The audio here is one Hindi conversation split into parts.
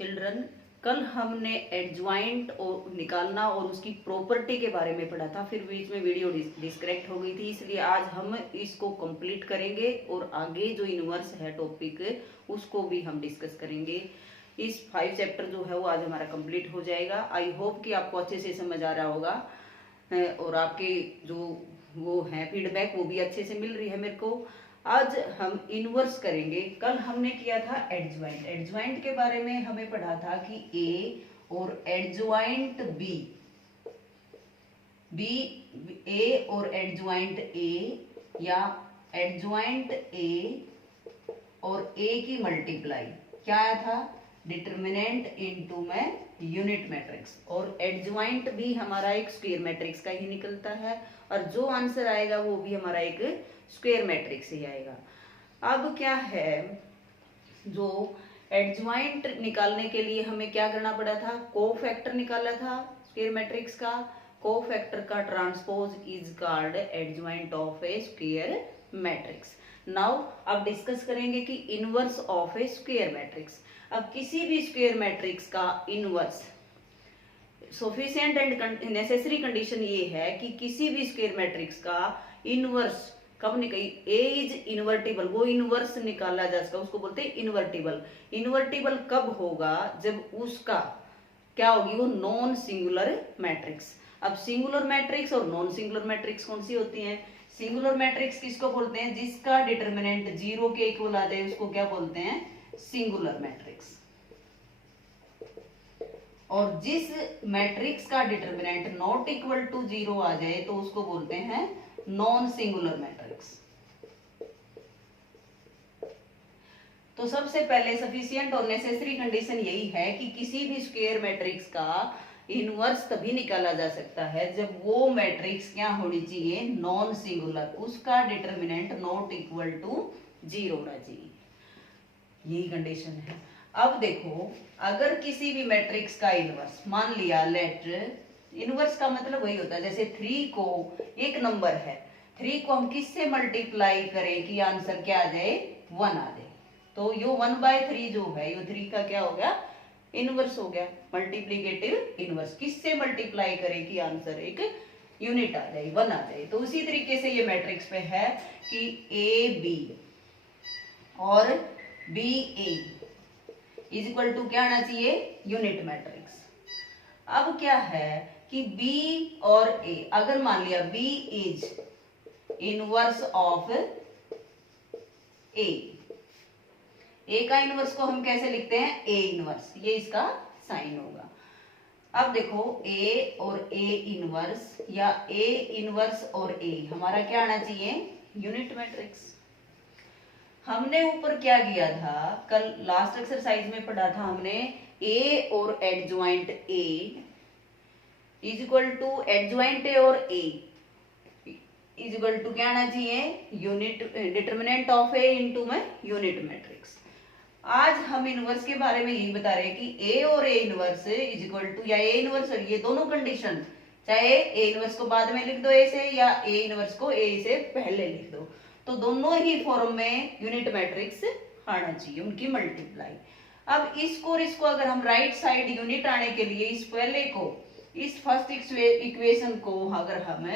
चिल्ड्रन, कल हमने एडज्वाइंट और निकालना और उसकी प्रॉपर्टी के बारे में पढ़ा था, फिर बीच में वीडियो डिस्कनेक्ट हो गई थी, इसलिए आज हम इसको कंप्लीट करेंगे और आगे जो इनवर्स है टॉपिक उसको भी हम डिस्कस करेंगे। इस 5 चैप्टर जो है वो आज हमारा कंप्लीट हो जाएगा। आई होप कि आपको अच्छे से समझ आ रहा होगा और आपके जो वो है फीडबैक वो भी अच्छे से मिल रही है मेरे को। आज हम इनवर्स करेंगे। कल हमने किया था एडज्वाइंट। एडज्वाइंट के बारे में हमें पढ़ा था कि ए और एडज्वाइंट बी, ए और एडज्वाइंट ए या एडज्वाइंट ए और ए की मल्टीप्लाई क्या आया था, डिटर्मिनेंट इनटू में यूनिट मैट्रिक्स, और एडज्वाइंट भी हमारा एक स्क्वायर मैट्रिक्स का ही निकलता है और जो आंसर आएगा वो भी हमारा एक स्क्वायर मैट्रिक्स ही आएगा। अब क्या है, जो एडज्वाइंट निकालने के लिए हमें क्या करना पड़ा था, कोफैक्टर निकाला था स्क्वायर मैट्रिक्स का। कोफैक्टर का transpose is called adjoint of A square matrix. Now अब डिस्कस करेंगे कि inverse of A square matrix. अब किसी भी स्क्वायर मैट्रिक्स का inverse, sufficient and necessary condition ये है कि किसी भी स्क्वायर मैट्रिक्स का इनवर्स कब निकल, ए इज इन्वर्टिबल, वो इनवर्स निकाला जा सका, उसको बोलते हैं इन्वर्टिबल। इन्वर्टिबल कब होगा, जब उसका क्या होगी, वो नॉन सिंगुलर मैट्रिक्स। अब सिंगुलर मैट्रिक्स और नॉन सिंगुलर मैट्रिक्स कौन सी होती हैं? सिंगुलर मैट्रिक्स किसको बोलते हैं, जिसका डिटर्मिनेंट 0 के इक्वल आ जाए उसको क्या बोलते हैं, सिंगुलर मैट्रिक्स। और जिस मैट्रिक्स का डिटर्मिनेंट नॉट इक्वल टू 0 आ जाए तो उसको बोलते हैं नॉन सिंगुलर मैट्रिक्स। तो सबसे पहले सफिशिएंट और नेसेसरी कंडीशन यही है कि किसी भी स्क्वायर मैट्रिक्स का इनवर्स तभी निकाला जा सकता है जब वो मैट्रिक्स क्या होनी चाहिए, नॉन सिंगुलर, उसका डिटर्मिनेंट नॉट इक्वल टू 0 होना चाहिए, यही कंडीशन है। अब देखो, अगर किसी भी मैट्रिक्स का इनवर्स, मान लिया लेट, इनवर्स का मतलब वही होता है जैसे 3 को, एक नंबर है 3 को हम किससे मल्टीप्लाई करें कि आंसर क्या आ जाए, 1 आ जाए, तो यो 1/3 जो है यो 3 का क्या हो गया, इनवर्स हो गया, मल्टीप्लीकेटिव इनवर्स। किससे मल्टीप्लाई करें कि आंसर एक यूनिट आ जाए, 1 आ जाए। तो उसी तरीके से ये मैट्रिक्स पे है कि ए बी और B A is equal to क्या आना चाहिए, यूनिट मैट्रिक्स। अब क्या है कि B और A, अगर मान लिया B is inverse of A का इनवर्स को हम कैसे लिखते हैं, A इनवर्स, ये इसका साइन होगा। अब देखो A और A इनवर्स या A इनवर्स और A हमारा क्या आना चाहिए, यूनिट मैट्रिक्स। हमने ऊपर क्या किया था, कल लास्ट एक्सरसाइज में पढ़ा था हमने, A और adjoint A is equal to adjoint A और ए इज इक्वल टू क्या आना चाहिए, unit, determinant of A into में यूनिट मैट्रिक्स। आज हम इनवर्स के बारे में यही बता रहे हैं कि ए और A inverse is equal to, या ए इनवर्स और ये दोनों कंडीशन, चाहे ए इनवर्स को बाद में लिख दो ए से या ए इनवर्स को ए से पहले लिख दो, तो दोनों ही फॉर्म में यूनिट मैट्रिक्स आना चाहिए, उनकी मल्टीप्लाई। अब इसको और इसको अगर हम राइट साइड यूनिट आने के लिए इस पहले को, इस फर्स्ट इक्वेशन को अगर हम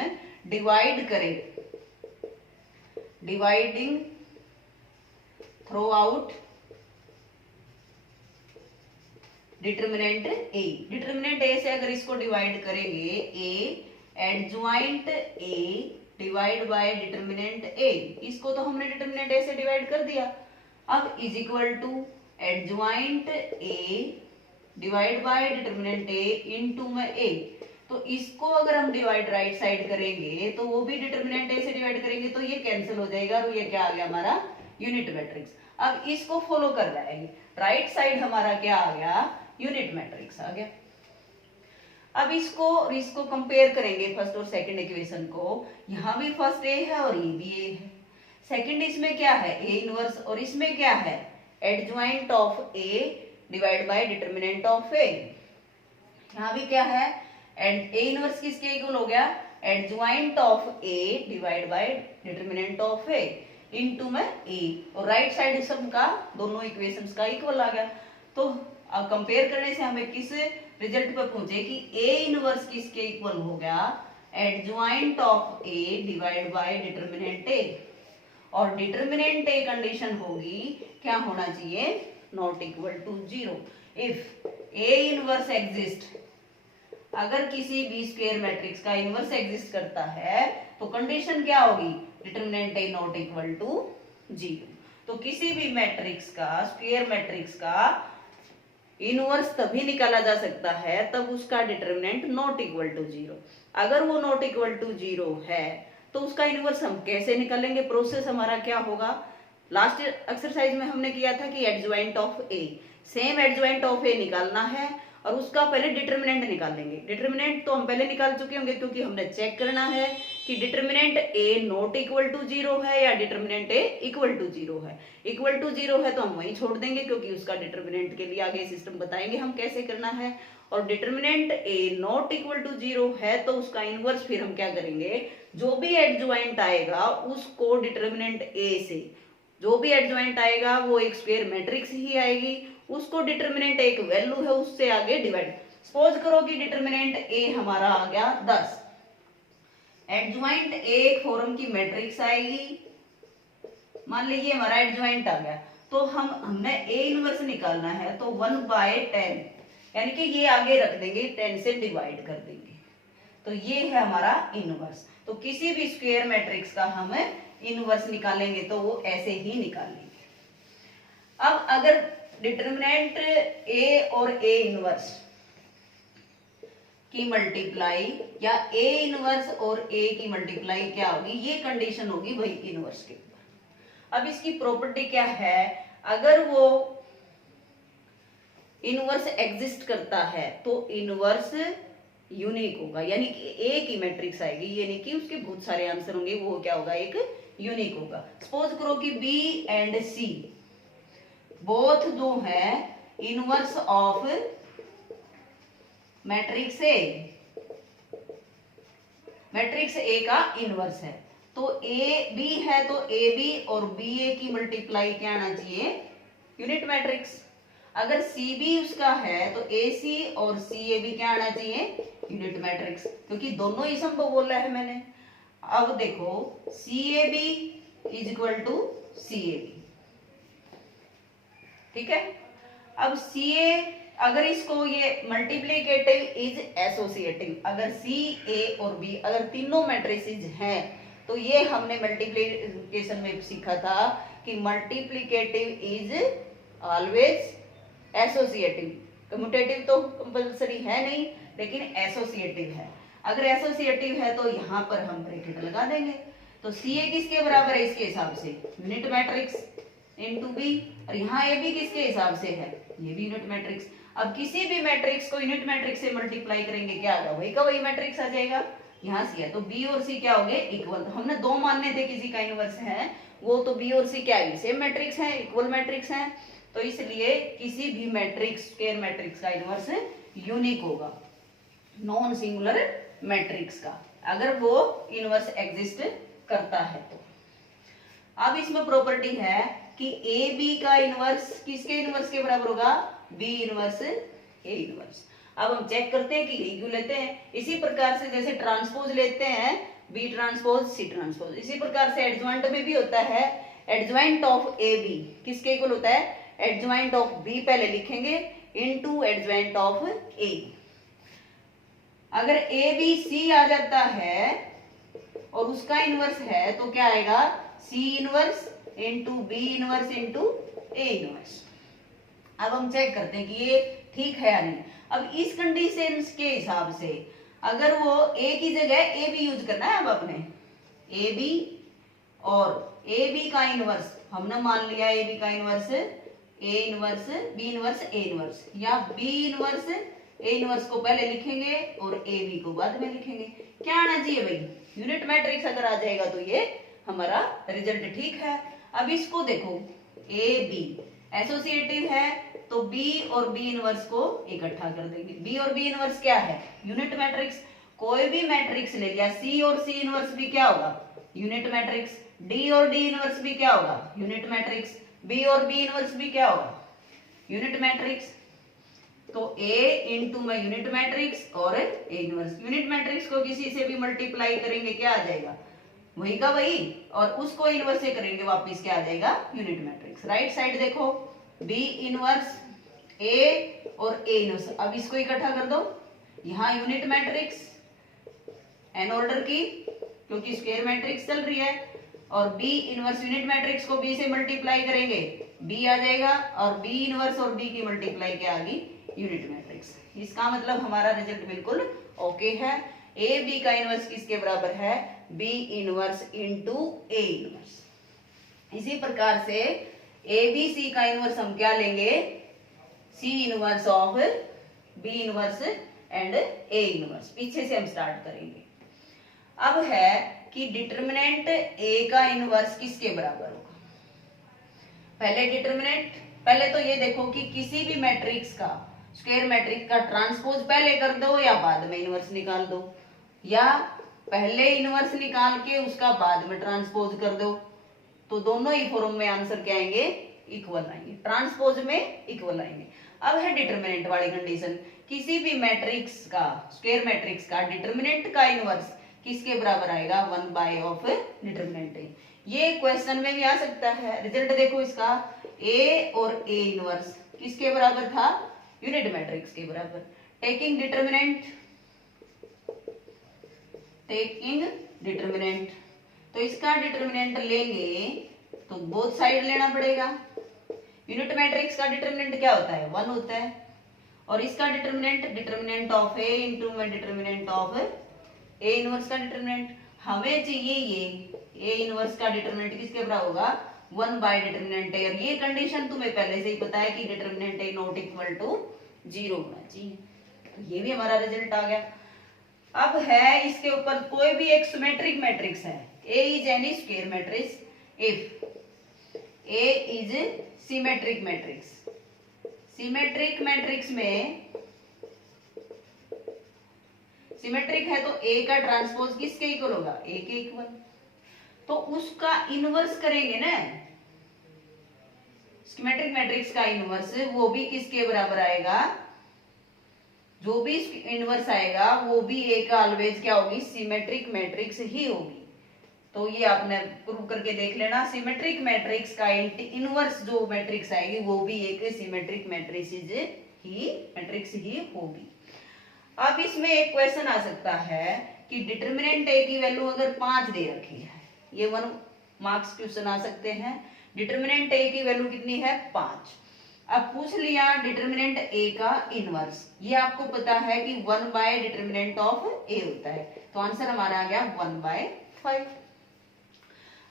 डिवाइड करें, dividing throughout determinant A, determinant A से अगर इसको डिवाइड करेंगे, A adjoint A divide by determinant A, इसको तो हमने डिटर्मिनेंट ए से डिवाइड कर दिया। अब is equal to adjoint A divide by determinant A into में ए, तो इसको अगर हम डिवाइड राइट साइड करेंगे तो वो भी डिटर्मिनेंट ए से डिवाइड करेंगे तो ये कैंसिल हो जाएगा और ये क्या आ गया हमारा, यूनिट मैट्रिक्स। अब इसको फॉलो कर जाएगी, राइट साइड हमारा क्या आ गया, यूनिट मैट्रिक्स आ गया। अब इसको कंपेयर करेंगे फर्स्ट और सेकंड इक्वेशन को, यहाँ भी फर्स्ट ए है और ये भी ए है, सेकंड इसमें क्या है, ए इनवर्स, और इसमें क्या है, adjoint of A divide by determinant of A. यहाँ भी क्या है, एंड ए इनवर्स किसके इक्वल हो गया, adjoint of A divide by determinant of A into में ए, और राइट साइड सबका दोनों इक्वेशंस का इक्वल आ गया। तो कंपेयर करने से हमें किस रिजल्ट पर पहुंचे कि ए इनवर्स किसके इक्वल हो गया, adjoint of A divide by determinant A, और डिटर्मिनेंट ए कंडीशन होगी क्या होना चाहिए, not equal to 0। If A inverse exist, अगर किसी बी स्क्वायर मैट्रिक्स का इनवर्स एग्जिस्ट करता है तो कंडीशन क्या होगी, determinant A not equal to 0। तो किसी भी मैट्रिक्स का, स्क्वायर मैट्रिक्स का इनवर्स तभी निकाला जा सकता है तब उसका डिटर्मिनेंट नॉट इक्वल टू 0। अगर वो नॉट इक्वल टू 0 है तो उसका इनवर्स हम कैसे निकालेंगे, प्रोसेस हमारा क्या होगा, लास्ट एक्सरसाइज में हमने किया था कि adjoint of A, same adjoint of A निकालना है और उसका पहले डिटर्मिनेंट निकालेंगे। डिटर्मिनेंट तो हम पहले निकाल चुके होंगे क्योंकि हमने चेक करना है कि determinant A not equal to 0 है या डिटर्मिनेंट ए इक्वल टू 0 है। इक्वल टू 0 है तो हम वहीं छोड़ देंगे क्योंकि उसका डिटर्मिनेंट के लिए आगे सिस्टम बताएंगे हम कैसे करना है। और determinant A not equal to 0 है तो उसका इनवर्स फिर हम क्या करेंगे, जो भी एडज्वाइंट आएगा उसको डिटर्मिनेंट ए से, जो भी एडज्वाइंट आएगा वो एक स्क्वायर मैट्रिक्स ही आएगी, उसको डिटर्मिनेंट एक वैल्यू है उससे आगे डिवाइड। सपोज करो कि डिटर्मिनेंट ए हमारा आ गया 10, एडज्वाइंट ए एक फॉर्म की मैट्रिक्स आएगी, मान लीजिए हमारा एडज्वाइंट आ गया, तो हमने ए इनवर्स निकालना है तो 1/10 यानी कि ये आगे रख देंगे, 10 से डिवाइड कर देंगे, तो ये है हमारा इनवर्स। तो किसी भी स्क्वायर मैट्रिक्स का हम इनवर्स निकालेंगे तो वो ऐसे ही निकालेंगे। अब अगर डिटर्मिनेंट ए और ए इनवर्स की मल्टीप्लाई या ए इनवर्स और ए की मल्टीप्लाई क्या होगी, ये कंडीशन होगी वही इनवर्स के ऊपर। अब इसकी प्रॉपर्टी क्या है, अगर वो इनवर्स एग्जिस्ट करता है तो इनवर्स यूनिक होगा, यानी कि ए की मैट्रिक्स आएगी, यानी कि उसके बहुत सारे आंसर होंगे, वो क्या होगा, एक यूनिक होगा। सपोज करो कि बी एंड सी बोथ जो है inverse of matrix A, matrix A का इनवर्स है, तो ए बी है तो ए बी और बी ए की मल्टीप्लाई क्या आना चाहिए, यूनिट मैट्रिक्स। अगर सी बी उसका है तो ए सी और सी ए बी क्या आना चाहिए, यूनिट मैट्रिक्स, क्योंकि दोनों ही संभव बोला है मैंने। अब देखो C A B is equal to C A B, ठीक है। अब सी ए, अगर इसको ये मल्टीप्लीकेटिव इज एसोसिएटिव, अगर सी ए और बी अगर तीनों मैट्रिसेस हैं तो ये हमने मल्टीप्लिकेशन में सीखा था कि multiplicative is always associative. Commutative तो कंपल्सरी है नहीं लेकिन एसोसिएटिव है। अगर एसोसिएटिव है तो यहाँ पर हम ब्रैकेट लगा देंगे, तो सी ए किसके बराबर है इसके हिसाब से, यूनिट मैट्रिक्स इनटू बी, और यहाँ ए बी किसके हिसाब से है, ये भी यूनिट मैट्रिक्स। अब किसी भी मैट्रिक्स को यूनिट मैट्रिक्स से मल्टीप्लाई करेंगे क्या आएगा, वही का वही मैट्रिक्स आ जाएगा। यहाँ सी है तो बी और सी क्या हो गए, इक्वल। तो हमने दो मानने थे किसी का इनवर्स है, वो तो बी और सी क्या है, सेम मैट्रिक्स है, इक्वल मैट्रिक्स है, तो इसलिए किसी भी मैट्रिक्स, स्क्वायर मैट्रिक्स का इनवर्स यूनिक होगा, नॉन सिंगुलर मैट्रिक्स का, अगर वो इनवर्स एग्जिस्ट करता है तो। अब इसमें प्रॉपर्टी है कि ए बी का इनवर्स किसके इनवर्स के बराबर होगा, बी इनवर्स ए इनवर्स। अब हम चेक करते हैं कि यही क्यों लेते हैं, इसी प्रकार से जैसे ट्रांसपोज लेते हैं बी ट्रांसपोज सी ट्रांसपोज, इसी प्रकार से एडज्वाइंट में भी होता है। एडज्वाइंट ऑफ ए बी किसके इक्वल होता है, एडज्वाइंट ऑफ बी पहले लिखेंगे इनटू एडज्वाइंट ऑफ ए। अगर ए बी सी आ जाता है और उसका इनवर्स है तो क्या आएगा, C inverse into B inverse into A inverse. अब हम चेक करते हैं कि ये ठीक है या नहीं। अब इस कंडीशन के हिसाब से अगर वो ए की जगह ए बी यूज करना है, अब अपने ए बी और ए बी का इनवर्स हमने मान लिया, ए बी का inverse A inverse B inverse A inverse, या बी इनवर्स ए इनवर्स को पहले लिखेंगे और ए बी को बाद में लिखेंगे। क्या आना चाहिए भाई, यूनिट मैट्रिक्स अगर आ जाएगा तो ये हमारा रिजल्ट ठीक है। अब इसको देखो, ए बी एसोसिएटिव है तो बी और बी इनवर्स को इकट्ठा कर देंगे। बी और बी इनवर्स क्या है, यूनिट मैट्रिक्स। कोई भी मैट्रिक्स ले लिया, सी और सी इनवर्स भी क्या होगा, यूनिट मैट्रिक्स। डी और डी इनवर्स भी क्या होगा, यूनिट मैट्रिक्स। बी और बी इनवर्स भी क्या होगा, यूनिट मैट्रिक्स, तो A इंटू में यूनिट मैट्रिक्स और A इनवर्स। यूनिट मैट्रिक्स को किसी से भी मल्टीप्लाई करेंगे क्या आ जाएगा, वही का वही, और उसको इनवर्स से करेंगे वापिस क्या आ जाएगा, यूनिट मैट्रिक्स। राइट साइड देखो B इनवर्स A और A इनवर्स, अब इसको इकट्ठा कर दो, यहाँ यूनिट मैट्रिक्स एन ऑर्डर की क्योंकि स्क्वायर मैट्रिक्स चल रही है, और B इनवर्स यूनिट मैट्रिक्स को B से मल्टीप्लाई करेंगे B आ जाएगा, और B इनवर्स और B की मल्टीप्लाई क्या आ गई, यूनिट मैट्रिक्स। इसका मतलब हमारा रिजल्ट बिल्कुल ओके है। ए बी का इनवर्स किसके बराबर है, B inverse into A inverse. इसी प्रकार से ए बी सी का इनवर्स हम क्या लेंगे, C inverse of B inverse and A inverse. पीछे से हम स्टार्ट करेंगे। अब है कि डिटरमिनेंट ए का इनवर्स किसके बराबर होगा। पहले डिटरमिनेंट, पहले तो ये देखो कि किसी भी मैट्रिक्स का, स्क्वायर मैट्रिक्स का ट्रांसपोज पहले कर दो या बाद में इनवर्स निकाल दो, या पहले इनवर्स निकाल के उसका बाद में ट्रांसपोज कर दो, तो दोनों ही फॉर्म में आंसर क्या आएंगे, इक्वल आएंगे, ट्रांसपोज में इक्वल आएंगे। अब है डिटरमिनेंट वाली कंडीशन, किसी भी मैट्रिक्स का, स्क्वायर मैट्रिक्स का डिटरमिनेंट का इनवर्स किसके बराबर आएगा, 1 बाय ऑफ डिटरमिनेंट ए। ये क्वेश्चन में भी आ सकता है। रिजल्ट देखो इसका, ए और ए इनवर्स किसके बराबर था, यूनिट मैट्रिक्स के बराबर। टेकिंग डिटरमिनेंट, तो इसका डिटरमिनेंट लेंगे तो बोथ साइड लेना पड़ेगा। यूनिट मैट्रिक्स का डिटरमिनेंट क्या होता है, 1 होता है, और इसका डिटरमिनेंट ऑफ ए इंटू में डिटरमिनेंट ऑफ ए इनवर्स का डिटरमिनेंट। हमें चाहिए ये ए इनवर्स का डिटरमिनेंट किसके बराबर होगा, 1 बाय डिटरमिनेंट ए, और ये कंडीशन तुम्हें पहले से ही पता है कि determinant A not equal to 0 होना चाहिए। ये भी हमारा रिजल्ट आ गया। अब है इसके ऊपर कोई भी एक सिमेट्रिक मैट्रिक्स है, A is N E square matrix if A is symmetric matrix. Symmetric matrix में सिमेट्रिक है तो A का ट्रांसपोज किसके इक्वल होगा, A के इक्वल, तो उसका इनवर्स करेंगे ना, सिमेट्रिक मैट्रिक्स का इनवर्स वो भी किसके बराबर आएगा, जो भी इनवर्स आएगा वो भी ए का ऑलवेज क्या होगी, सिमेट्रिक मैट्रिक्स ही होगी। तो ये आपने प्रूव करके देख लेना, सिमेट्रिक मैट्रिक्स का इनवर्स जो मैट्रिक्स आएगी वो भी एक सिमेट्रिक मैट्रिक्स ही होगी। अब इसमें एक क्वेश्चन आ सकता है कि डिटरमिनेंट ए की वैल्यू अगर 5 दे रखी है, ये 1 मार्क्स क्वेश्चन आ सकते हैं। डिटरमिनेंट ए की वैल्यू कितनी है, 5। अब पूछ लिया डिटरमिनेंट ए का इनवर्स, ये आपको पता है कि 1 बाय डिटरमिनेंट ऑफ ए होता है, तो आंसर हमारा आ गया 1/5।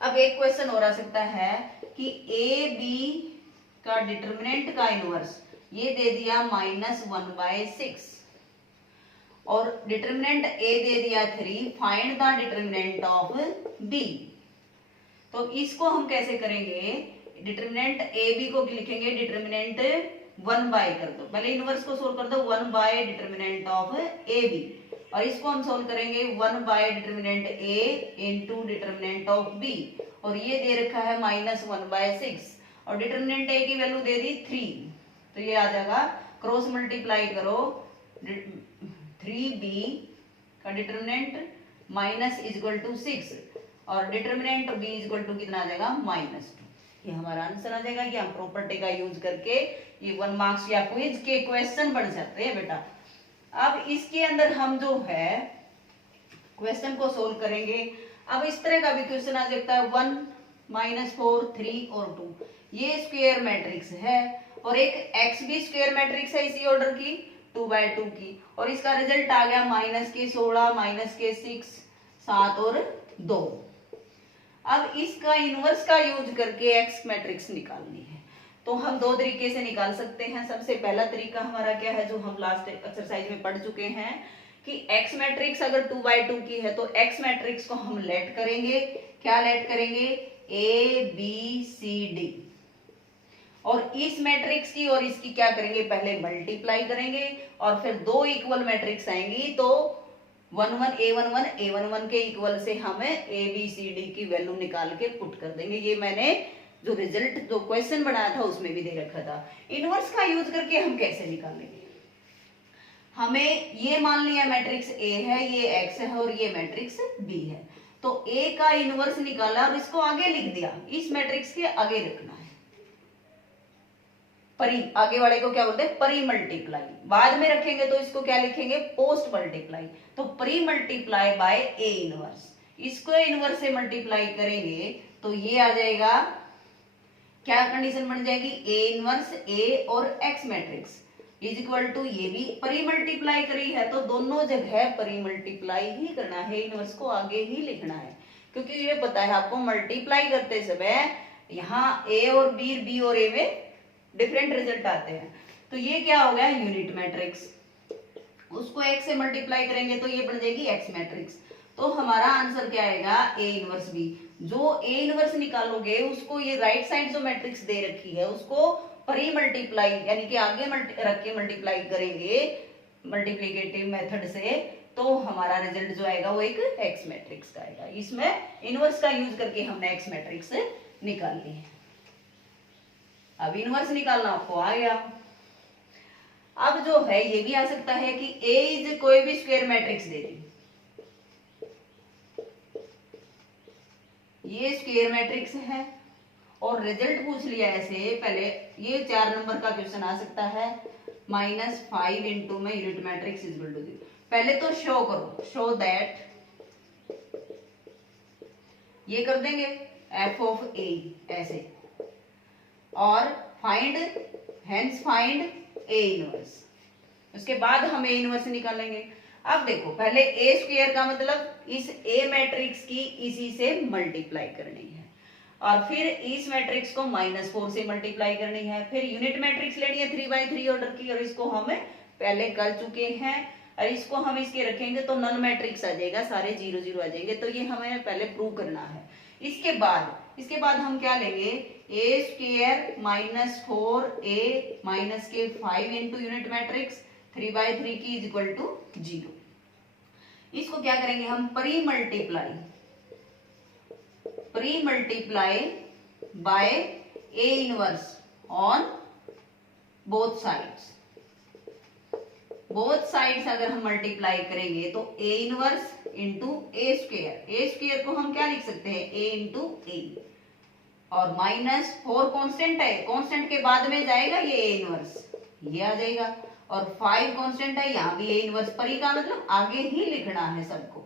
अब एक क्वेश्चन और आ सकता है कि ए बी का डिटरमिनेंट का इनवर्स ये दे दिया -1/6, और डिटरमिनेंट ए दे दिया 3, find the determinant of B. तो इसको हम कैसे करेंगे, डिटरमिनेंट ए बी को लिखेंगे डिटरमिनेंट 1 बाय कर दो, पहले इनवर्स को सोल्व कर दो, 1 by determinant of A B, और इसको हम सोल्व करेंगे 1 by determinant A into determinant of B, और ये दे रखा है -1/6, और डिटरमिनेंट ए की वैल्यू दे दी 3, तो ये आ जाएगा, क्रॉस मल्टीप्लाई करो, 3b का डिटरमिनेंट -6 और डिटरमिनेंट b इक्वल टू कितना आ जाएगा, -2। ये हमारा आंसर आ जाएगा कि हम प्रॉपर्टी का यूज करके ये 1 मार्क्स या क्विज के क्वेश्चन बन सकते हैं बेटा। अब इसके अंदर हम जो है क्वेश्चन को सोल्व करेंगे। अब इस तरह का भी क्वेश्चन आ सकता है, 1 -4 3 और 2, ये स्क्वायर मैट्रिक्स है, और एक x भी स्क्वायर मैट्रिक्स है इसी ऑर्डर की 2/2 की, और इसका रिजल्ट आ गया -16 -6 7 और 2। अब इसका इनवर्स का यूज करके एक्स मैट्रिक्स निकालनी है, तो हम 2 तरीके से निकाल सकते हैं। सबसे पहला तरीका हमारा क्या है, जो हम लास्ट एक्सरसाइज में पढ़ चुके हैं कि एक्स मैट्रिक्स अगर 2/2 की है तो एक्स मैट्रिक्स को हम लेट करेंगे, क्या लेट करेंगे, ए बी सी डी, और इस मैट्रिक्स की और इसकी क्या करेंगे, पहले मल्टीप्लाई करेंगे, और फिर 2 इक्वल मैट्रिक्स आएंगी तो 1 1 A11 के इक्वल से हमें ए बी सी डी की वैल्यू निकाल के पुट कर देंगे। ये मैंने जो रिजल्ट जो क्वेश्चन बनाया था उसमें भी दे रखा था। इनवर्स का यूज करके हम कैसे निकालेंगे, हमें ये मान लिया मैट्रिक्स ए है, ये एक्स है और ये मैट्रिक्स बी है, तो ए का इनवर्स निकाला और इसको आगे लिख दिया, इस मैट्रिक्स के आगे रखना है। परी आगे वाले को क्या बोलते हैं, परी मल्टीप्लाई। बाद में रखेंगे तो इसको क्या लिखेंगे, पोस्ट मल्टीप्लाई। तो परी मल्टीप्लाई बाय ए इनवर्स, इसको इनवर्स से मल्टीप्लाई करेंगे तो ये आ जाएगा, क्या कंडीशन बन जाएगी, ए इनवर्स ए और x matrix is equal to, ये भी परी मल्टीप्लाई करी है तो दोनों जगह परी मल्टीप्लाई ही करना है, इनवर्स को आगे ही लिखना है, क्योंकि ये पता है आपको मल्टीप्लाई करते समय यहाँ ए और बी और ए में डिफरेंट रिजल्ट आते हैं। तो ये क्या हो गया, यूनिट मैट्रिक्स, उसको एक्स से मल्टीप्लाई करेंगे तो ये बन जाएगी एक्स मैट्रिक्स। तो हमारा आंसर क्या आएगा, ए इनवर्स बी। जो ए इनवर्स निकालोगे उसको, ये राइट साइड जो मैट्रिक्स दे रखी है उसको परी मल्टीप्लाई यानी कि आगे रख के मल्टीप्लाई करेंगे मल्टीप्लिकेटिव मेथड से, तो हमारा रिजल्ट जो आएगा वो एक एक्स मैट्रिक्स का आएगा। इसमें इनवर्स का यूज करके हमने एक्स मैट्रिक्स निकाल ली है। अब इनवर्स निकालना आपको आ गया। अब जो है ये भी आ सकता है कि ए इज कोई भी स्क्वायर मैट्रिक्स दे दी, ये स्क्वायर मैट्रिक्स है और रिजल्ट पूछ लिया ऐसे, पहले ये 4 नंबर का क्वेश्चन आ सकता है, -5 इंटू में unit matrix is equal to 0। पहले तो शो करो, शो दैट, ये कर देंगे एफ ऑफ ए ऐसे, और find, hence find A inverse. उसके बाद हम ए इनवर्स निकालेंगे। अब देखो, पहले ए स्क्वायर का मतलब इस ए मैट्रिक्स की इसी से मल्टीप्लाई करनी है, और फिर इस मैट्रिक्स को -4 से मल्टीप्लाई करनी है, फिर यूनिट मैट्रिक्स लेनी है 3x3 ऑर्डर की, और इसको हम पहले कर चुके हैं, और इसको हम इसके रखेंगे तो नल मैट्रिक्स आ जाएगा, सारे 0 0 आ जाएंगे, तो ये हमें पहले प्रूव करना है। इसके बाद हम क्या लेंगे, A square -4a -5 into unit matrix 3x3 की इज इक्वल टू 0। इसको क्या करेंगे हम, pre multiply by A inverse on both sides. Both sides अगर हम मल्टीप्लाई करेंगे तो A inverse into A square को हम क्या लिख सकते हैं, ए इंटू ए, और -4 कांस्टेंट है, कांस्टेंट के बाद में जाएगा ये ए इनवर्स, ये आ जाएगा, और 5 कांस्टेंट है, यहाँ भी ए इनवर्स, परी का मतलब आगे ही लिखना है सबको,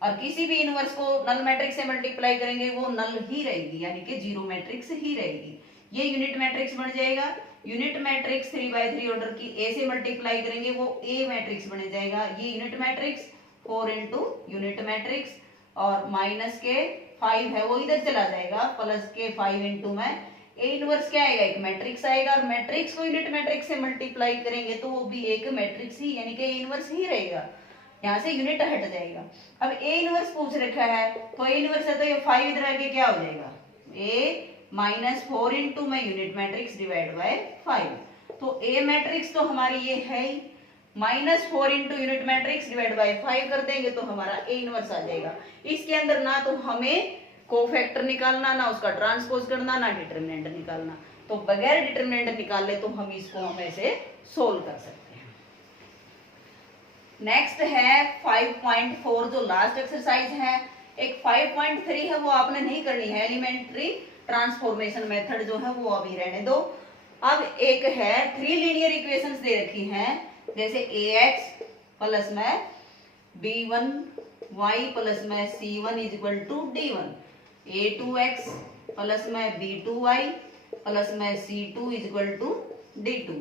और किसी भी इनवर्स को नल मैट्रिक्स से मल्टीप्लाई करेंगे वो नल ही रहेगी, यानी कि 0 मैट्रिक्स ही रहेगी। ये यूनिट मैट्रिक्स बन जाएगा, यूनिट मैट्रिक्स 3x3 ऑर्डर की ए से मल्टीप्लाई करेंगे वो ए मैट्रिक्स बन जाएगा, ये unit matrix 4 into unit matrix, और माइनस के 5 है वो इधर चला जाएगा, प्लस के 5 इंटू में ए इनवर्स क्या आएगा, एक मैट्रिक्स आएगा, और मैट्रिक्स को यूनिट मैट्रिक्स से मल्टीप्लाई करेंगे तो वो भी एक मैट्रिक्स ही यानी कि ए इनवर्स ही रहेगा, यहाँ से यूनिट हट जाएगा। अब ए इनवर्स पूछ रखा है तो ए इनवर्स है तो ये 5 इधर आके क्या हो जाएगा, ए -4 इंटू में यूनिट मैट्रिक्स डिवाइड बाय 5, तो ए मैट्रिक्स तो हमारी ये है ही, -4 into unit matrix divide by 5 कर देंगे तो हमारा ए इनवर्स आ जाएगा। इसके अंदर ना तो हमें कोफैक्टर निकालना, ना उसका ट्रांसपोज करना, ना डिटरमिनेंट निकालना, तो बगैर डिटरमिनेंट निकाले तो हम इसको हम ऐसे सोल्व कर सकते हैं। नेक्स्ट है 5.4 जो लास्ट एक्सरसाइज है। एक 5.3 है वो आपने नहीं करनी है, एलिमेंट्री ट्रांसफॉर्मेशन मेथड जो है वो अभी रहने दो। अब एक है 3 लीनियर इक्वेशंस दे रखी हैं, जैसे ax प्लस में b1y प्लस में c1 is equal to d1, a2x plus में b2y प्लस में c2 is equal to d2,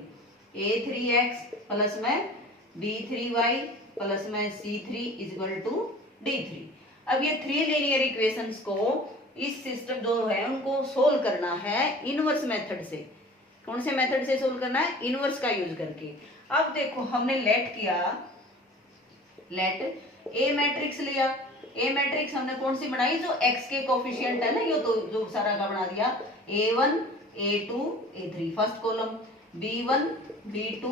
a3x plus में b3y प्लस में c3 is equal to d3। अब ये 3 लीनियर इक्वेशंस को इस सिस्टम जो है उनको सोल्व करना है इनवर्स मेथड से। कौन से मेथड से सोल्व करना है, इनवर्स का यूज करके। अब देखो हमने लेट किया, लेट ए मैट्रिक्स लिया, ए मैट्रिक्स हमने कौन सी बनाई, जो एक्स के कोफिशिएंट है ना, ये तो जो सारा का बना दिया, a1 a2 a3 first column, b1 b2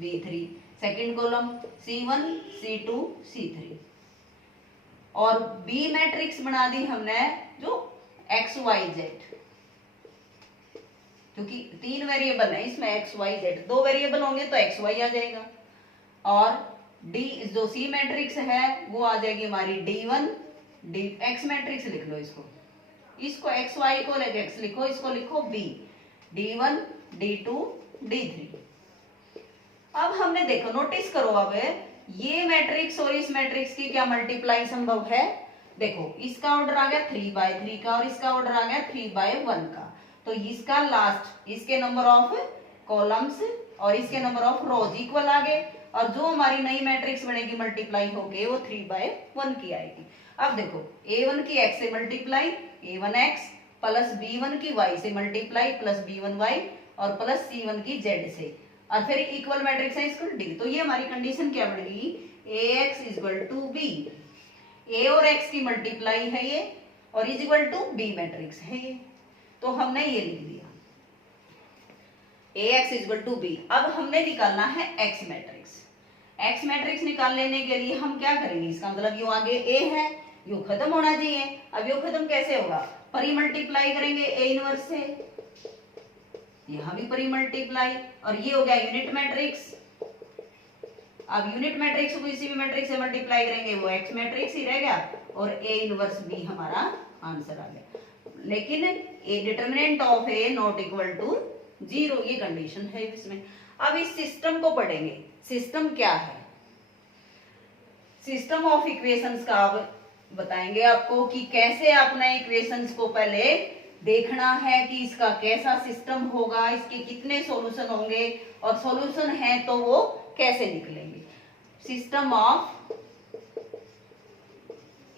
b3 second column, c1 c2 c3, और बी मैट्रिक्स बना दी हमने जो xyz, क्योंकि 3 वेरिएबल है इसमें एक्स वाई जेड, 2 वेरिएबल होंगे तो एक्स वाई आ जाएगा। और डी जो सी मैट्रिक्स है वो आ जाएगी हमारी D1 डी एक्स मैट्रिक्स लिख लो इसको एक्स वाई को लेके एक्स लिखो, इसको लिखो बी, D1 D2 D3। अब हमने देखो नोटिस करो अब ये मैट्रिक्स और इस मैट्रिक्स की क्या मल्टीप्लाई संभव है। देखो इसका ऑर्डर आ गया 3/3 का और इसका ऑर्डर आ गया 3/1 का, तो इसका लास्ट इसके नंबर ऑफ कॉलम्स और इसके नंबर ऑफ रोज इक्वल आ गए, और जो हमारी नई मैट्रिक्स बनेगी मल्टीप्लाई होके वो 3/1 की आएगी। अब देखो A1 की x से मल्टीप्लाई A1x प्लस B1 की y से मल्टीप्लाई प्लस B1y और प्लस C1 की z से, और फिर इक्वल मैट्रिक्स है इसको डी। तो ये हमारी कंडीशन क्या बनेगी, Ax equal to B, A और x की मल्टीप्लाई है ये और is equal to B matrix है ये, तो हमने ये लिख दिया Ax इक्वल टू बी। अब हमने निकालना है x मैट्रिक्स। x मैट्रिक्स निकाल लेने के लिए हम क्या करेंगे, इसका मतलब यूं आगे A है, यूं खत्म होना चाहिए। अब यूं खत्म कैसे होगा, परी मल्टीप्लाई करेंगे A इनवर्स से, यहां भी परी मल्टीप्लाई, और ये हो गया यूनिट मैट्रिक्स। अब यूनिट मैट्रिक्स को किसी भी मैट्रिक्स से मल्टीप्लाई करेंगे वो एक्स मैट्रिक्स ही रह गया, और ए इनवर्स बी हमारा आंसर आ गया। लेकिन A determinant of A not equal to 0, ये कंडीशन है इसमें। अब इस सिस्टम को पढ़ेंगे, सिस्टम क्या है, सिस्टम ऑफ इक्वेशंस का अब बताएंगे आपको कि कैसे अपने इक्वेशंस को पहले देखना है कि इसका कैसा सिस्टम होगा, इसके कितने सॉल्यूशन होंगे, और सॉल्यूशन है तो वो कैसे निकलेंगे। System of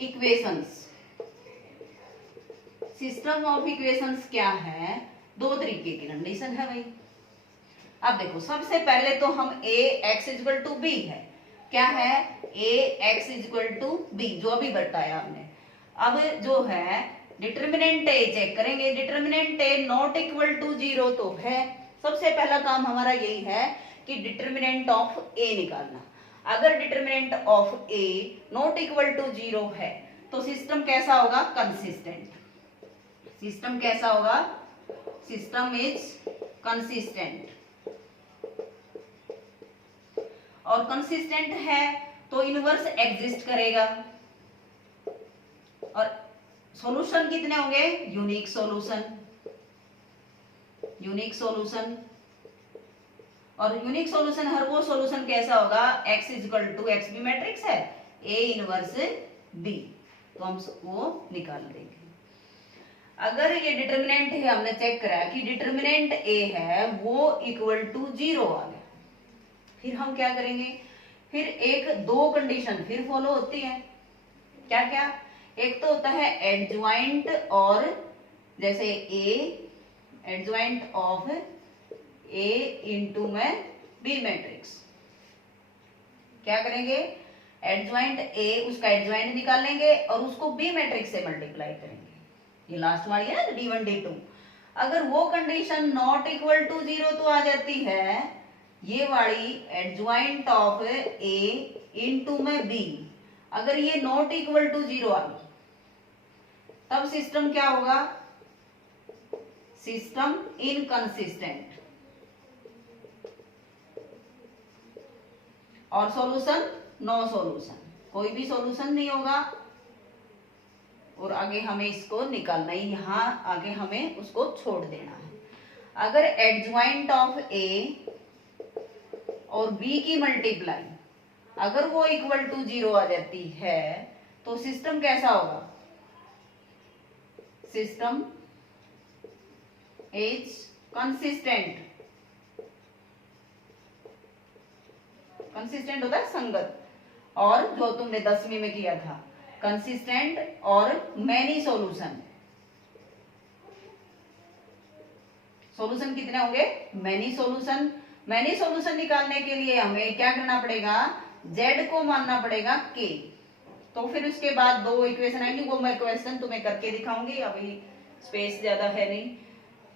equations, system of equations क्या है, दो तरीके की कंडीशन है भाई। अब देखो सबसे पहले तो हम a x equal to B है, क्या है a x equal to B, जो अभी बताया हमने। अब जो है डिटर्मिनेंट a चेक करेंगे, determinant a not equal to 0 तो है। सबसे पहला काम हमारा यही है कि डिटर्मिनेंट ऑफ a निकालना। अगर determinant of a not equal to 0 है तो सिस्टम कैसा होगा, कंसिस्टेंट। सिस्टम कैसा होगा, सिस्टम इज कंसिस्टेंट, और कंसिस्टेंट है तो इनवर्स एग्जिस्ट करेगा, और सॉल्यूशन कितने होंगे, यूनिक सॉल्यूशन, यूनिक सॉल्यूशन। और यूनिक सॉल्यूशन हर वो सॉल्यूशन कैसा होगा, x equal to x B matrix है a इनवर्स b, तो हम वो निकाल देंगे। अगर ये डिटर्मिनेंट है, हमने चेक करा कि डिटर्मिनेंट a है वो इक्वल टू 0 आ गया, फिर हम क्या करेंगे, फिर एक दो कंडीशन फिर फॉलो होती है। क्या क्या, एक तो होता है एडज्वाइंट, और जैसे a adjoint of a into में b मैट्रिक्स, क्या करेंगे, एडज्वाइंट a उसका एडज्वाइंट निकाल लेंगे और उसको b मैट्रिक्स से मल्टीप्लाई करेंगे, ये लास्ट वाली है d1 d2। अगर वो कंडीशन नॉट इक्वल टू 0 तो आ जाती है ये वाली एडज्वाइंट ऑफ a इंटू में b, अगर ये नॉट इक्वल टू 0 आ गई तब सिस्टम क्या होगा, सिस्टम इनकंसिस्टेंट, और सॉल्यूशन नो सॉल्यूशन, कोई भी सॉल्यूशन नहीं होगा, और आगे हमें इसको निकालना ही, यहां आगे हमें उसको छोड़ देना है। अगर एडज्वाइंट ऑफ a और b की मल्टीप्लाई अगर वो इक्वल टू 0 आ जाती है तो सिस्टम कैसा होगा, सिस्टम इज कंसिस्टेंट, कंसिस्टेंट होता है संगत, और जो तुमने 10वीं में किया था कंसिस्टेंट और मैनी सॉल्यूशन, सॉल्यूशन कितने होंगे, मैनी सॉल्यूशन। मैनी सॉल्यूशन निकालने के लिए हमें क्या करना पड़ेगा, z को मानना पड़ेगा k, तो फिर उसके बाद दो इक्वेशन आएंगी, वो मैं क्वेश्चन तुम्हें करके दिखाऊंगी, अभी स्पेस ज्यादा है नहीं।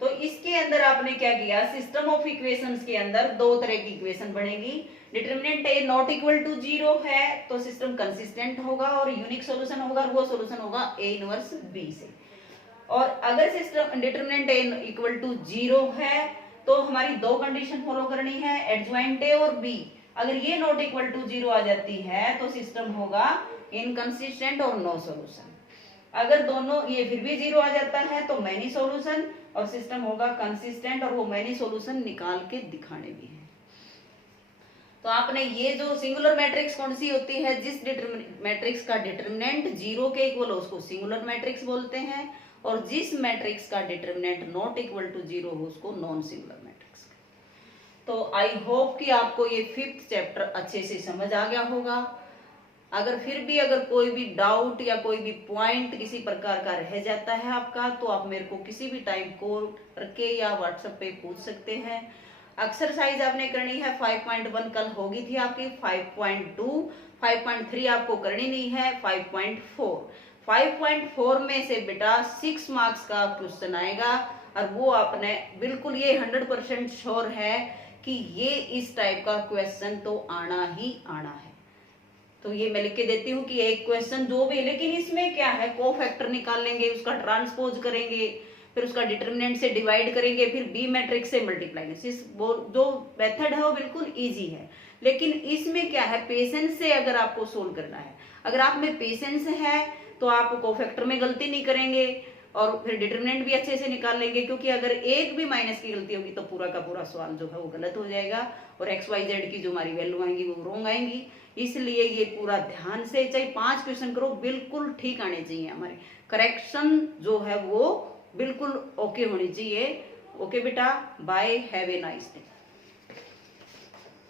तो इसके अंदर आपने क्या किया, सिस्टम ऑफ इक्वेशंस के अंदर दो तरह की इक्वेशन बनेगी, determinant a not equal to 0 है तो सिस्टम कंसिस्टेंट होगा और यूनिक सॉल्यूशन होगा, और वो सॉल्यूशन होगा a इनवर्स b से। और अगर system determinant A equal to 0 है तो हमारी दो कंडीशन फॉलो करनी है, एडज्वाइंट ए और बी। अगर ये नॉट इक्वल टू 0 आ जाती है तो सिस्टम होगा इनकंसिस्टेंट और नो सॉल्यूशन। अगर दोनों ये फिर भी 0 आ जाता है तो मैनी सॉल्यूशन और सिस्टम होगा कंसिस्टेंट, और वो मैनी सॉल्यूशन निकाल के दिखाने भी है। तो आपने ये जो सिंगुलर मैट्रिक्स कौन सी होती है, जिस मैट्रिक्स का डिटरमिनेंट 0 के इक्वल हो उसको सिंगुलर मैट्रिक्स बोलते हैं, और जिस मैट्रिक्स का डिटरमिनेंट नॉट इक्वल टू 0 हो उसको नॉन सिंगुलर मैट्रिक्स। तो आई होप कि आपको ये 5th चैप्टर अच्छे से समझ आ गया होगा। अगर फिर भी अगर कोई भी डाउट या कोई भी पॉइंट किसी प्रकार का रह जाता है आपका, तो आप मेरे को किसी भी टाइम कॉल करके या व्हाट्सएप पे पूछ सकते हैं। एक्सरसाइज आपने करनी है 5.1 कल होगी थी आपकी, 5.2, 5.3 आपको करनी नहीं है, 5.4 में से बेटा 6 मार्क्स का क्वेश्चन आएगा, और वो आपने बिल्कुल ये 100% श्योर है कि ये इस टाइप का क्वेश्चन तो आना ही आना है। तो ये मैं लिख के देती हूँ कि एक क्वेश्चन जो भी, लेकिन इसमें क्या है, कोफैक्टर निकाल लेंगे, उसका ट्रांसपोज करेंगे, फिर उसका डिटरमिनेंट से डिवाइड करेंगे, फिर बी मैट्रिक्स से मल्टीप्लाई। जो मेथड है वो बिल्कुल इजी है, लेकिन इसमें क्या है, पेशेंस से अगर आपको सोल्व करना है, अगर आप में पेशेंस है तो आप कोफैक्टर में गलती नहीं करेंगे और फिर डिटरमिनेंट भी अच्छे से निकाल लेंगे, क्योंकि अगर एक भी माइनस की गलती होगी तो पूरा का पूरा सवाल जो है वो गलत हो जाएगा, और एक्स वाई जेड की जो हमारी वैल्यू आएंगी वो रॉन्ग आएंगी। इसलिए ये पूरा ध्यान से, चाहे 5 क्वेश्चन करो, बिल्कुल ठीक आने चाहिए, हमारे करेक्शन जो है वो बिल्कुल ओके होनी चाहिए। ओके बेटा, bye, have a nice day.